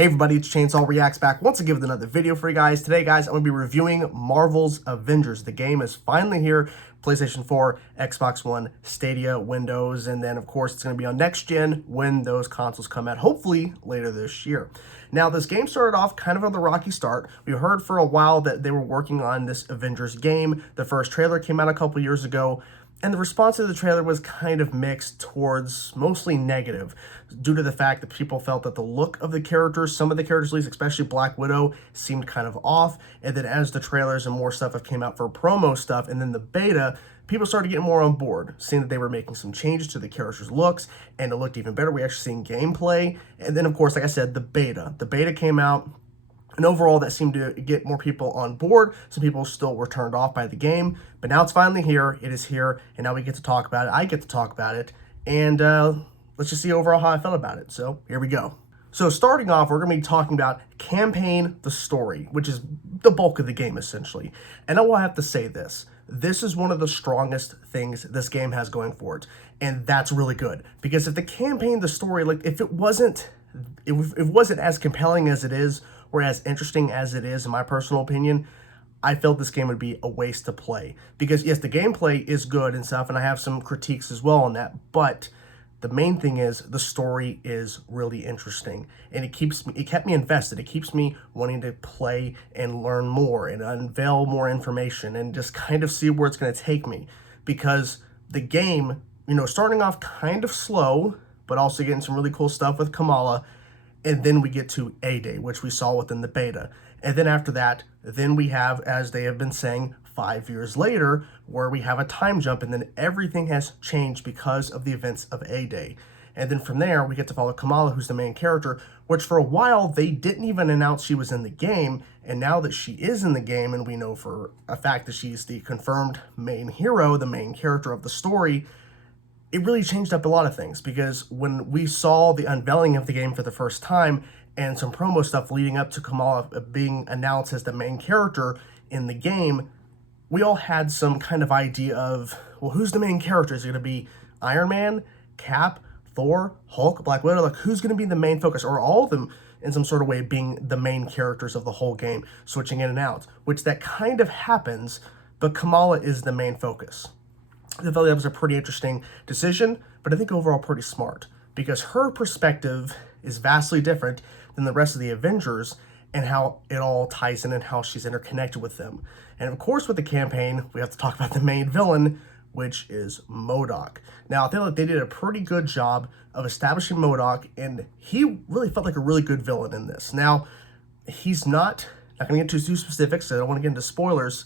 Hey everybody, it's Chainsaw Reacts back once again with another video for you guys. Today, guys, I'm going to be reviewing Marvel's Avengers. The game is finally here. PlayStation 4, Xbox One, Stadia, Windows, and then, of course, it's going to be on next gen when those consoles come out, hopefully later this year. Now, this game started off kind of on the rocky start. We heard for a while that they were working on this Avengers game. The first trailer came out a couple years ago, and the response to the trailer was kind of mixed towards mostly negative due to the fact that people felt that the look of the characters, some of the characters at least, especially Black Widow, seemed kind of off. And then as the trailers and more stuff have came out for promo stuff and then the beta, people started getting more on board, seeing that they were making some changes to the characters' looks and it looked even better. We actually seen gameplay. And then, of course, like I said, the beta. The beta came out. And overall, that seemed to get more people on board. Some people still were turned off by the game. But now it's finally here. It is here. And now we get to talk about it. I get to talk about it. And let's just see overall how I felt about it. So here we go. So starting off, we're going to be talking about Campaign the Story, which is the bulk of the game, essentially. And I will have to say this. This is one of the strongest things this game has going for it. And that's really good. Because if the Campaign the Story, like if it wasn't as compelling as it is, or as interesting as it is, in my personal opinion, I felt this game would be a waste to play. Because yes, the gameplay is good and stuff, and I have some critiques as well on that, but the main thing is the story is really interesting. And it kept me invested. It keeps me wanting to play and learn more and unveil more information and just kind of see where it's going to take me. Because the game, starting off kind of slow, but also getting some really cool stuff with Kamala. And then we get to A-Day, which we saw within the beta. And then after that, then we have, as they have been saying, 5 years later, where we have a time jump, and then everything has changed because of the events of A-Day. And then from there, we get to follow Kamala, who's the main character, which for a while, they didn't even announce she was in the game. And now that she is in the game, and we know for a fact that she's the confirmed main hero, the main character of the story, it really changed up a lot of things, because when we saw the unveiling of the game for the first time and some promo stuff leading up to Kamala being announced as the main character in the game, we all had some kind of idea of, well, who's the main character? Is it going to be Iron Man, Cap, Thor, Hulk, Black Widow? Like, who's going to be the main focus? Or all of them in some sort of way being the main characters of the whole game, switching in and out, which that kind of happens, but Kamala is the main focus. I felt that was a pretty interesting decision, but I think overall pretty smart, because her perspective is vastly different than the rest of the Avengers and how it all ties in and how she's interconnected with them. And of course, with the campaign, we have to talk about the main villain, which is MODOK. Now, I feel like they did a pretty good job of establishing MODOK, and he really felt like a really good villain in this. Now, he's not going to get too specific, so I don't want to get into spoilers.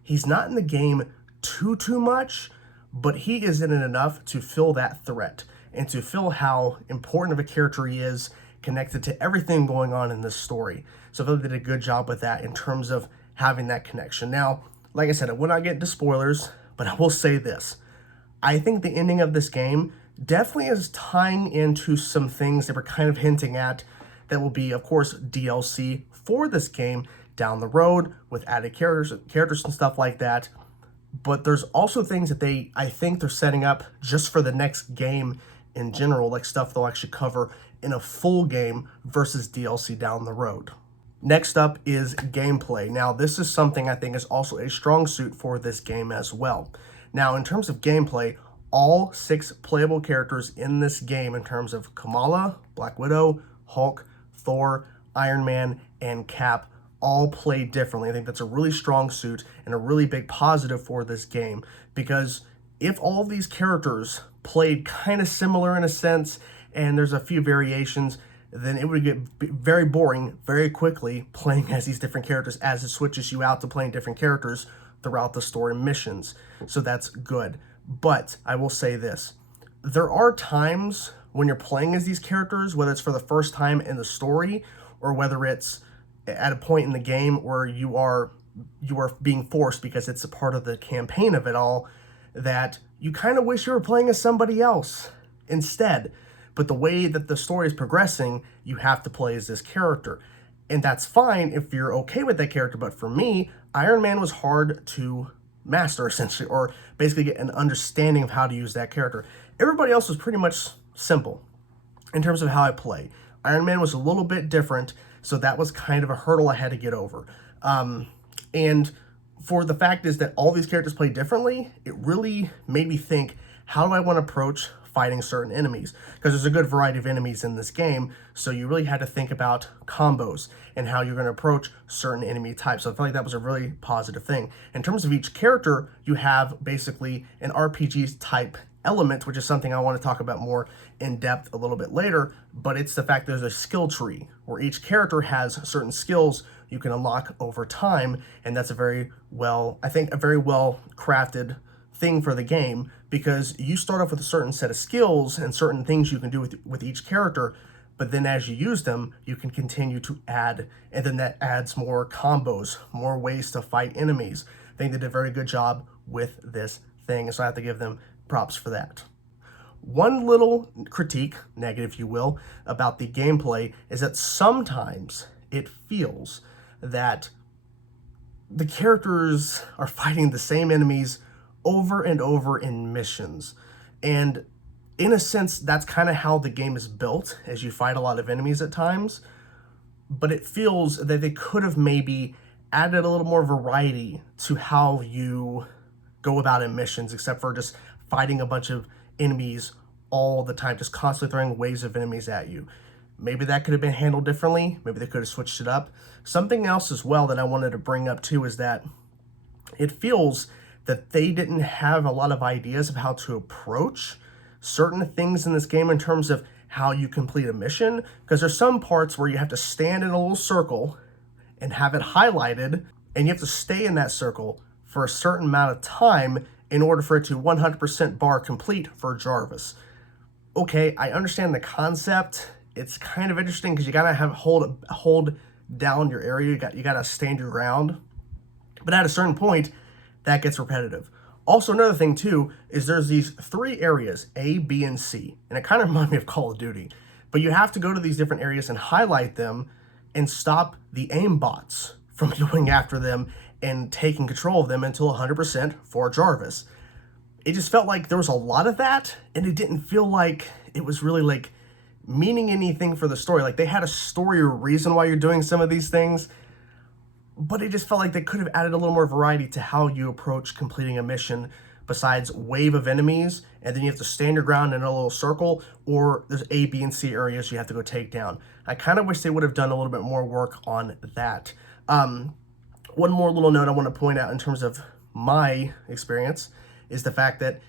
He's not in the game too much, but he is in it enough to feel that threat and to feel how important of a character he is connected to everything going on in this story. So I feel like they did a good job with that in terms of having that connection. Now, like I said, I will not get into spoilers, but I will say this. I think the ending of this game definitely is tying into some things that we're kind of hinting at that will be, of course, DLC for this game down the road with added characters and stuff like that. But there's also things that I think they're setting up just for the next game in general, like stuff they'll actually cover in a full game versus DLC down the road. Next up is gameplay. Now, this is something I think is also a strong suit for this game as well. Now, in terms of gameplay, all 6 playable characters in this game, in terms of Kamala, Black Widow, Hulk, Thor, Iron Man, and Cap, all play differently. I think that's a really strong suit and a really big positive for this game, because if all of these characters played kind of similar in a sense and there's a few variations, then it would get very boring very quickly playing as these different characters, as it switches you out to playing different characters throughout the story missions. So that's good. But I will say this, there are times when you're playing as these characters, whether it's for the first time in the story or whether it's at a point in the game where you are being forced because it's a part of the campaign of it all, that you kind of wish you were playing as somebody else instead. But the way that the story is progressing, you have to play as this character. And that's fine if you're okay with that character. But for me, Iron Man was hard to master, essentially, or basically get an understanding of how to use that character. Everybody else was pretty much simple in terms of how I play. Iron Man was a little bit different, so that was kind of a hurdle I had to get over. And for the fact is that all these characters play differently, it really made me think, how do I want to approach fighting certain enemies? Because there's a good variety of enemies in this game, so you really had to think about combos and how you're going to approach certain enemy types. So I feel like that was a really positive thing. In terms of each character, you have basically an RPG type element, which is something I want to talk about more in depth a little bit later, but it's the fact there's a skill tree where each character has certain skills you can unlock over time, and that's a very well crafted thing for the game, because you start off with a certain set of skills and certain things you can do with each character, but then as you use them, you can continue to add, and then that adds more combos, more ways to fight enemies. I think they did a very good job with this thing, so I have to give them props for that. One little critique, negative if you will, about the gameplay is that sometimes it feels that the characters are fighting the same enemies over and over in missions. And in a sense, that's kind of how the game is built, as you fight a lot of enemies at times. But it feels that they could have maybe added a little more variety to how you go about in missions, except for just fighting a bunch of enemies all the time, just constantly throwing waves of enemies at you. Maybe that could have been handled differently. Maybe they could have switched it up. Something else as well that I wanted to bring up too is that it feels that they didn't have a lot of ideas of how to approach certain things in this game in terms of how you complete a mission, because there's some parts where you have to stand in a little circle and have it highlighted, and you have to stay in that circle for a certain amount of time in order for it to 100% bar complete for Jarvis. Okay, I understand the concept. It's kind of interesting because you gotta hold down your area. You gotta stand your ground. But at a certain point, that gets repetitive. Also, another thing too is there's these 3 areas, A, B, and C, and it kind of reminds me of Call of Duty. But you have to go to these different areas and highlight them and stop the aim bots from going after them and taking control of them until 100% for Jarvis. It just felt like there was a lot of that, and it didn't feel like it was really like meaning anything for the story. Like they had a story or reason why you're doing some of these things, but it just felt like they could have added a little more variety to how you approach completing a mission besides wave of enemies, and then you have to stand your ground in a little circle, or there's A, B, and C areas you have to go take down. I kind of wish they would have done a little bit more work on that. One more little note I want to point out in terms of my experience is the fact that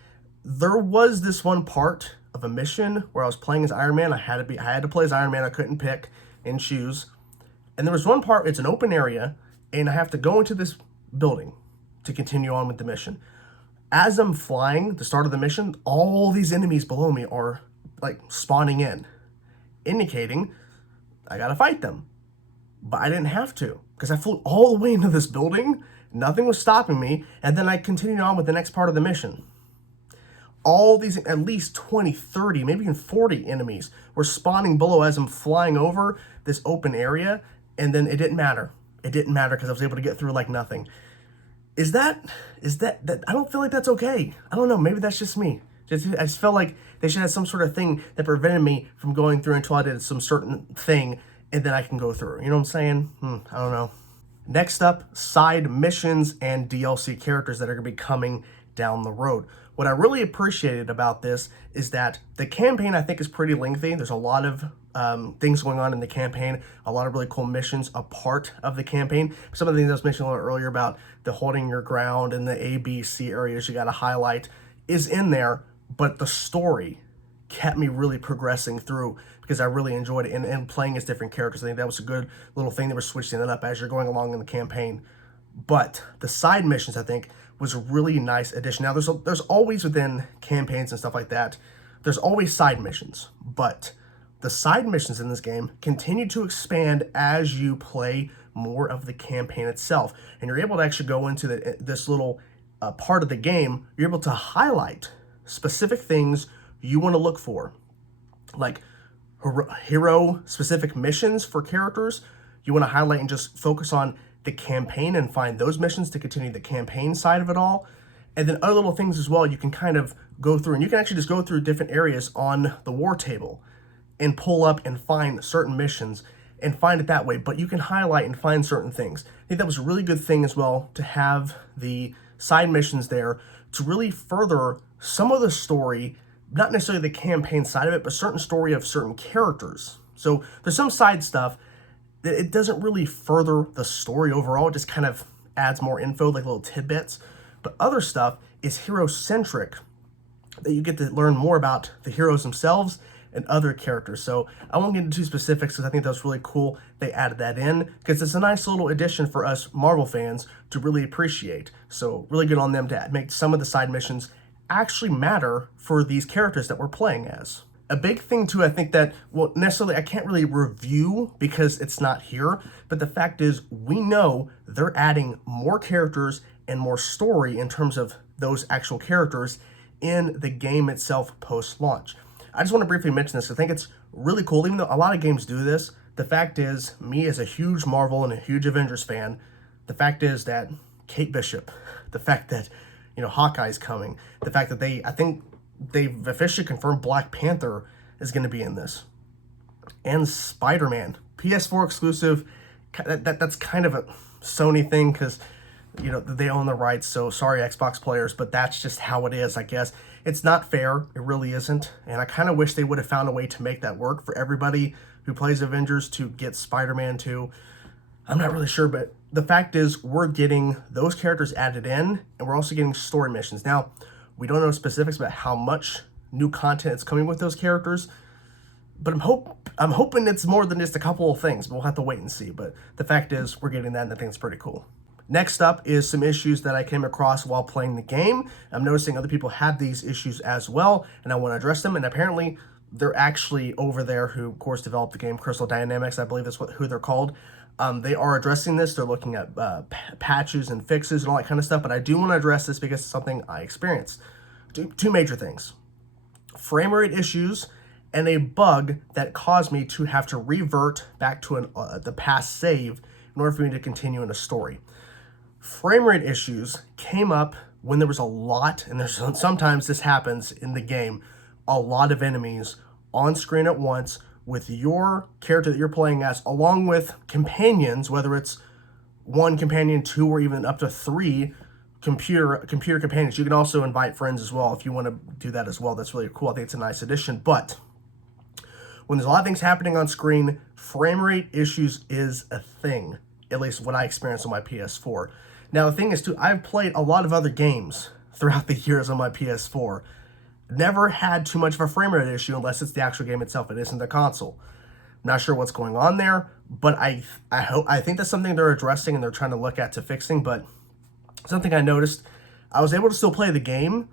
there was this one part of a mission where I was playing as Iron Man. I had to play as Iron Man. I couldn't pick and choose. And there was one part, it's an open area, and I have to go into this building to continue on with the mission. As I'm flying, the start of the mission, all these enemies below me are like spawning in, indicating I gotta fight them. But I didn't have to, because I flew all the way into this building, nothing was stopping me, and then I continued on with the next part of the mission. All these, at least 20, 30, maybe even 40 enemies were spawning below as I'm flying over this open area, and then it didn't matter. It didn't matter because I was able to get through like nothing. Is that I don't feel like that's okay. I don't know, maybe that's just me. I just felt like they should have some sort of thing that prevented me from going through until I did some certain thing, and then I can go through. You know what I'm saying? I don't know. Next up, side missions and DLC characters that are going to be coming down the road. What I really appreciated about this is that the campaign, I think, is pretty lengthy. There's a lot of things going on in the campaign, a lot of really cool missions a part of the campaign. Some of the things I was mentioning a little earlier about the holding your ground and the A, B, C areas you got to highlight is in there, but the story kept me really progressing through because I really enjoyed it, and playing as different characters. I think that was a good little thing. They were switching it up as you're going along in the campaign. But the side missions, I think, was a really nice addition. Now, there's always within campaigns and stuff like that, there's always side missions, but the side missions in this game continue to expand as you play more of the campaign itself, and you're able to actually go into this little part of the game. You're able to highlight specific things you want to look for, like hero specific missions for characters. You want to highlight and just focus on the campaign and find those missions to continue the campaign side of it all. And then other little things as well you can kind of go through, and you can actually just go through different areas on the war table and pull up and find certain missions and find it that way, but you can highlight and find certain things. I think that was a really good thing as well to have the side missions there to really further some of the story, not necessarily the campaign side of it, but certain story of certain characters. So there's some side stuff that it doesn't really further the story overall, it just kind of adds more info, like little tidbits. But other stuff is hero-centric, that you get to learn more about the heroes themselves and other characters. So I won't get into specifics because I think that's really cool they added that in, because it's a nice little addition for us Marvel fans to really appreciate. So really good on them to make some of the side missions actually matter for these characters that we're playing as. A big thing too, I think that, well, necessarily I can't really review because it's not here, but the fact is we know they're adding more characters and more story in terms of those actual characters in the game itself post-launch. I just want to briefly mention this. I think it's really cool, even though a lot of games do this. The fact is, me as a huge Marvel and a huge Avengers fan, the fact is that Kate Bishop, the fact that, you know, Hawkeye's coming, the fact that I think they've officially confirmed Black Panther is going to be in this, and Spider-Man, PS4 exclusive. That's kind of a Sony thing because, you know, they own the rights, so sorry Xbox players, but that's just how it is, I guess. It's not fair, it really isn't, and I kind of wish they would have found a way to make that work for everybody who plays Avengers to get Spider-Man too. I'm not really sure, but the fact is we're getting those characters added in, and we're also getting story missions. Now, we don't know specifics about how much new content is coming with those characters, but I'm hoping it's more than just a couple of things, but we'll have to wait and see. But the fact is we're getting that, and I think it's pretty cool. Next up is some issues that I came across while playing the game. I'm noticing other people had these issues as well, and I want to address them. And apparently, they're actually over there who, of course, developed the game, Crystal Dynamics, I believe that's who they're called. They are addressing this. They're looking at patches and fixes and all that kind of stuff. But I do want to address this because it's something I experienced. Two major things. Frame rate issues and a bug that caused me to have to revert back to the past save in order for me to continue in a story. Frame rate issues came up when there was a lot, and sometimes this happens in the game, a lot of enemies on screen at once with your character that you're playing as, along with companions, whether it's one companion, two, or even up to three computer companions. You can also invite friends as well if you want to do that as well. That's really cool. I think it's a nice addition. But when there's a lot of things happening on screen, frame rate issues is a thing, at least what I experienced on my PS4. Now, the thing is, too, I've played a lot of other games throughout the years on my PS4. Never had too much of a frame rate issue unless it's the actual game itself. It isn't the console. Not sure what's going on there, but I think that's something they're addressing and they're trying to look at to fixing. But something I noticed, I was able to still play the game,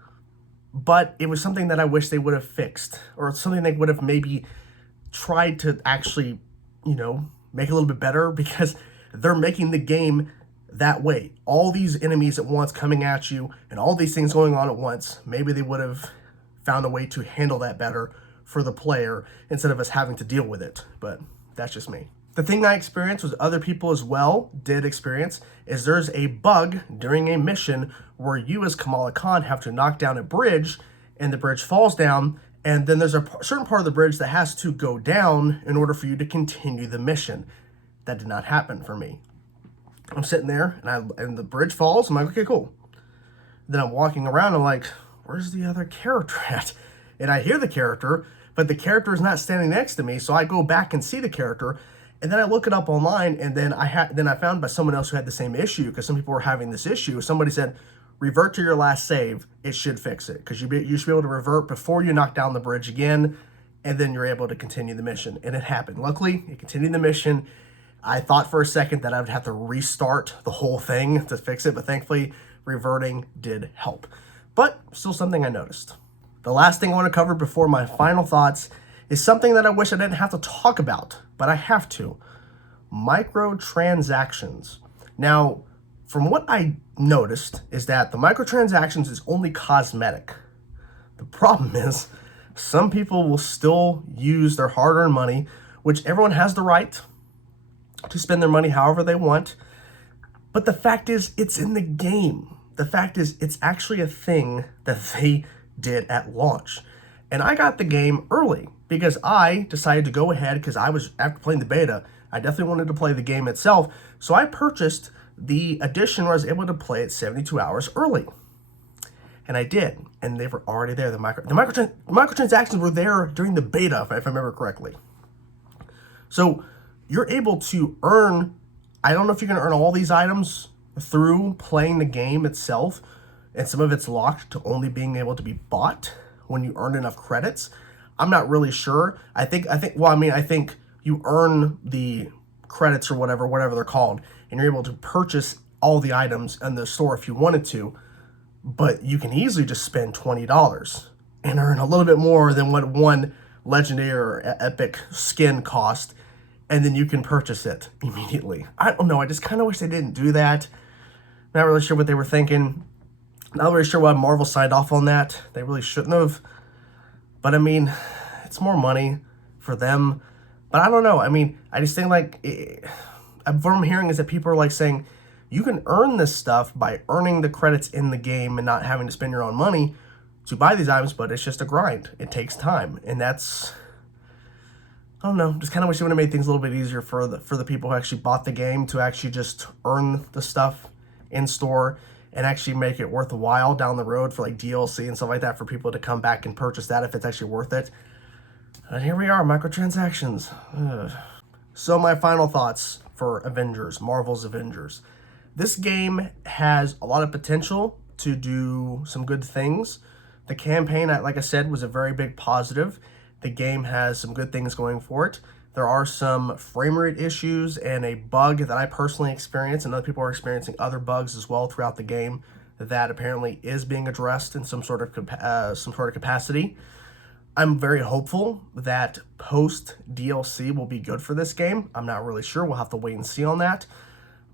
but it was something that I wish they would have fixed, or something they would have maybe tried to actually, you know, make a little bit better, because they're making the game that way. All these enemies at once coming at you and all these things going on at once. Maybe they would have found a way to handle that better for the player instead of us having to deal with it. But that's just me. The thing I experienced, was other people as well did experience, is there's a bug during a mission where you as Kamala Khan have to knock down a bridge, and the bridge falls down, and then there's a certain part of the bridge that has to go down in order for you to continue the mission. That did not happen for me. I'm sitting there, and the bridge falls. I'm like, okay, cool. Then I'm walking around, I'm like, where's the other character at? And I hear the character, but the character is not standing next to me, so I go back and see the character, and then I look it up online, and then I found by someone else who had the same issue, because some people were having this issue. Somebody said, revert to your last save, it should fix it, because you should be able to revert before you knock down the bridge again, and then you're able to continue the mission. And it happened. Luckily, it continued the mission. I thought for a second that I would have to restart the whole thing to fix it, but thankfully, reverting did help. But still something I noticed. The last thing I want to cover before my final thoughts is something that I wish I didn't have to talk about, but I have to. Microtransactions. Now, from what I noticed is that the microtransactions is only cosmetic. The problem is, some people will still use their hard-earned money, which everyone has the right to spend their money however they want. But the fact is, it's in the game. The fact is, it's actually a thing that they did at launch. And I got the game early because I decided to go ahead because after playing the beta, I definitely wanted to play the game itself. So I purchased the edition where I was able to play it 72 hours early. And I did. And they were already there. The microtransactions were there during the beta, if I remember correctly. So you're able to earn, I don't know if you're going to earn all these items through playing the game itself, and some of it's locked to only being able to be bought when you earn enough credits. I'm not really sure. I think you earn the credits or whatever they're called, and you're able to purchase all the items in the store if you wanted to, but you can easily just spend $20 and earn a little bit more than what one legendary or epic skin cost, and then you can purchase it immediately. I don't know, I just kind of wish they didn't do that. Not really sure what they were thinking. Not really sure why Marvel signed off on that. They really shouldn't have. But I mean, it's more money for them. But I don't know. I mean, I just think like, what I'm hearing is that people are like saying, you can earn this stuff by earning the credits in the game and not having to spend your own money to buy these items, but it's just a grind. It takes time. And that's, I don't know, just kind of wish they would have made things a little bit easier for the people who actually bought the game to actually just earn the stuff in store and actually make it worthwhile down the road for like DLC and stuff like that for people to come back and purchase that if it's actually worth it. And here we are, microtransactions. Ugh. So my final thoughts for Avengers, Marvel's Avengers. This game has a lot of potential to do some good things. The campaign, like I said, was a very big positive. The game has some good things going for it. There are some frame rate issues and a bug that I personally experienced, and other people are experiencing other bugs as well throughout the game that apparently is being addressed in some sort of capacity. I'm very hopeful that post DLC will be good for this game. I'm not really sure. We'll have to wait and see on that.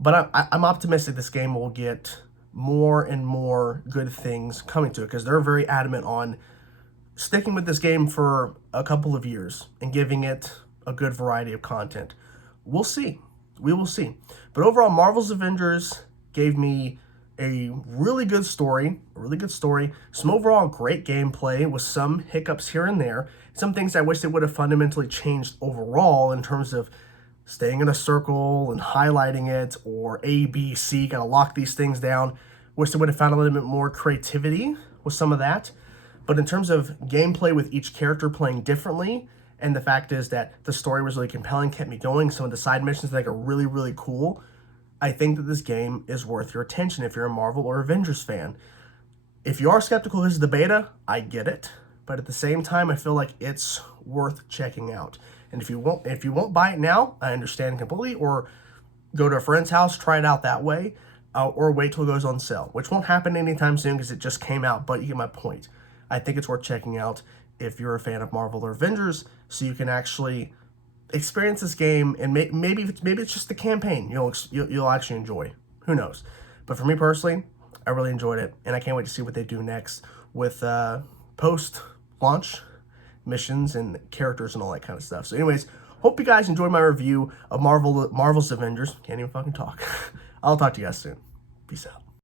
But I'm optimistic this game will get more and more good things coming to it because they're very adamant on sticking with this game for a couple of years and giving it a good variety of content. We'll see. We will see. But overall, Marvel's Avengers gave me a really good story, some overall great gameplay with some hiccups here and there, some things I wish they would have fundamentally changed overall in terms of staying in a circle and highlighting it, or A, B, C, gotta lock these things down. Wish they would have found a little bit more creativity with some of that. But in terms of gameplay with each character playing differently, and the fact is that the story was really compelling, kept me going, some of the side missions I think are really, really cool, I think that this game is worth your attention if you're a Marvel or Avengers fan. If you are skeptical this is the beta, I get it. But at the same time, I feel like it's worth checking out. And if you won't buy it now, I understand completely, or go to a friend's house, try it out that way, or wait till it goes on sale, which won't happen anytime soon because it just came out, but you get my point. I think it's worth checking out if you're a fan of Marvel or Avengers, so you can actually experience this game, and maybe it's just the campaign you'll actually enjoy. Who knows? But for me personally, I really enjoyed it, and I can't wait to see what they do next with post-launch missions and characters and all that kind of stuff. So anyways, hope you guys enjoyed my review of Marvel's Avengers. Can't even fucking talk. I'll talk to you guys soon. Peace out.